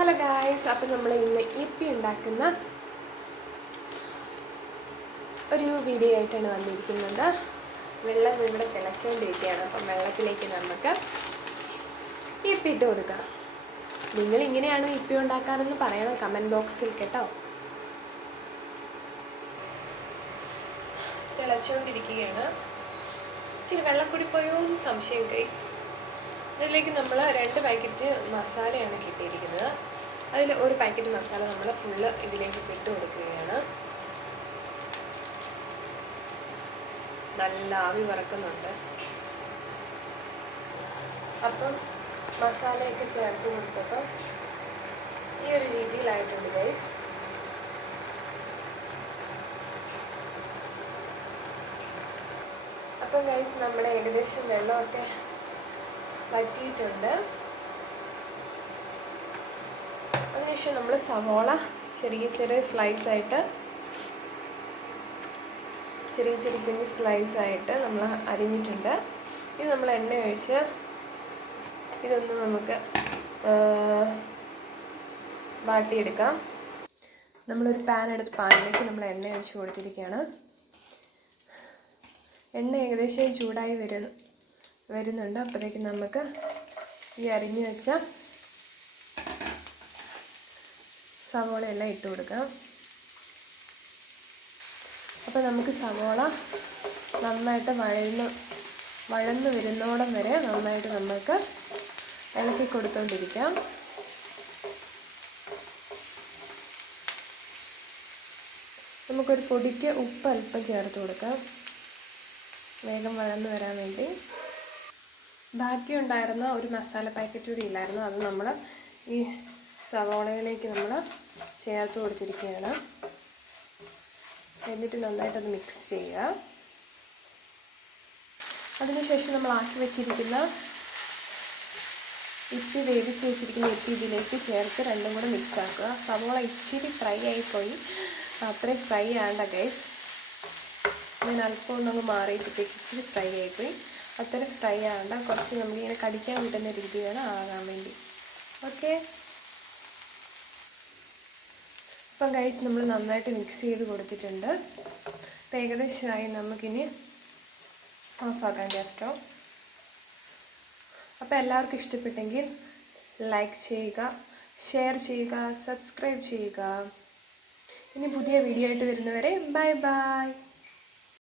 Hello guys അപ്പം നമ്മൾ ഇന്ന് ഇപ്പി ഉണ്ടാക്കുന്ന ഒരു വീഡിയോ ആയിട്ടാണ് വന്നിരിക്കുന്നത്. വെള്ളം ഇവിടെ തിളച്ചുകൊണ്ടിരിക്കുകയാണ് അപ്പം വെള്ളത്തിലേക്ക് നമുക്ക് ഇപ്പി ഇട്ട് കൊടുക്കാം. നിങ്ങൾ ഇങ്ങനെയാണ് ഇപ്പി ഉണ്ടാക്കാറെന്ന് പറയണം കമന്റ് ബോക്സിൽ കേട്ടോ. തിളച്ചുകൊണ്ടിരിക്കുകയാണ് ഇച്ചിരി വെള്ളം കൂടി പോയോ സംശയം ഗൈസ് അതിലേക്ക് നമ്മൾ രണ്ട് പാക്കറ്റ് മസാലയാണ് കിട്ടിയിരിക്കുന്നത്. അതിൽ ഒരു പാക്കറ്റ് മസാല നമ്മൾ ഫുള്ള് ഇതിലേക്ക് ഇട്ട് കൊടുക്കുകയാണ്. നല്ല ആവി വറക്കുന്നുണ്ട്. അപ്പം മസാലയൊക്കെ ചേർത്ത് കൊടുത്തപ്പോൾ ഈ ഒരു രീതിയിലായിട്ടുണ്ട് ഗൈസ് അപ്പം ഗൈസ് നമ്മുടെ ഏകദേശം വെള്ളമൊക്കെ വറ്റിയിട്ടുണ്ട് അതിനുശേഷം നമ്മൾ സവോള ചെറിയ ചെറിയ സ്ലൈസ് ആയിട്ട് ചെറിയ ചെറിയ കുഞ്ഞ് സ്ലൈസ് ആയിട്ട് നമ്മൾ അരിഞ്ഞിട്ടുണ്ട്. ഇത് നമ്മൾ എണ്ണ ഒഴിച്ച് ഇതൊന്ന് നമുക്ക് വാട്ടിയെടുക്കാം. നമ്മളൊരു പാൻ എടുത്ത് പാനിലേക്ക് നമ്മൾ എണ്ണ ഒഴിച്ച് കൊടുത്തിരിക്കുകയാണ്. എണ്ണ ഏകദേശം ചൂടായി വരുന്നു വരുന്നുണ്ട്. അപ്പോഴേക്കും നമുക്ക് ഈ അരിഞ്ഞു വെച്ച സവോള എല്ലാം ഇട്ട് കൊടുക്കാം. അപ്പോൾ നമുക്ക് സവോള നന്നായിട്ട് വഴന്ന് വഴന്ന് വരുന്നോടം വരെ നന്നായിട്ട് നമുക്ക് ഇളക്കി കൊടുത്തോണ്ടിരിക്കാം. നമുക്കൊരു പൊടിക്ക് ഉപ്പ് അല്പം ചേർത്ത് കൊടുക്കാം. വേഗം വഴന്ന് വരാൻ വേണ്ടി. ബാക്കി ഉണ്ടായിരുന്ന ഒരു മസാല പാക്കറ്റ് കൂടി ഇല്ലായിരുന്നു. അത് നമ്മൾ ഈ സവോളയിലേക്ക് നമ്മൾ ചേർത്ത് കൊടുത്തിരിക്കുകയാണ്. എന്നിട്ട് നന്നായിട്ടത് മിക്സ് ചെയ്യുക. അതിനുശേഷം നമ്മൾ ആക്കി വെച്ചിരിക്കുന്ന ഇപ്പി വേവിച്ച് വെച്ചിരിക്കുന്ന ഇപ്പി ഇതിലേക്ക് ചേർത്ത് രണ്ടും കൂടെ മിക്സ് ആക്കുക. സവോള ഇച്ചിരി ഫ്രൈ ആയിപ്പോയി. അത്രയും ഫ്രൈ ആണ്ട ഗൈസ് ഞാൻ അല്പം ഒന്നങ്ങ് മാറിയിട്ടത്തേക്ക് ഇച്ചിരി ഫ്രൈ ആയിപ്പോയി. അത്ര ഫ്രൈ ആവണ്ട. കുറച്ച് നമ്മളിങ്ങനെ കടിക്കാൻ കിട്ടുന്ന രീതി വേണം ആകാൻ വേണ്ടി. ഓക്കെ ഇപ്പം കഴിച്ച് നമ്മൾ നന്നായിട്ട് മിക്സ് ചെയ്ത് കൊടുത്തിട്ടുണ്ട്. അപ്പം ഏകദേശമായി നമുക്കിനി ഓഫാക്കാൻ ഗ്യാസ് അപ്പോൾ എല്ലാവർക്കും ഇഷ്ടപ്പെട്ടെങ്കിൽ ലൈക്ക് ചെയ്യുക ഷെയർ ചെയ്യുക സബ്സ്ക്രൈബ് ചെയ്യുക. ഇനി പുതിയ വീഡിയോ ആയിട്ട് വരുന്നവരെ ബൈ ബൈ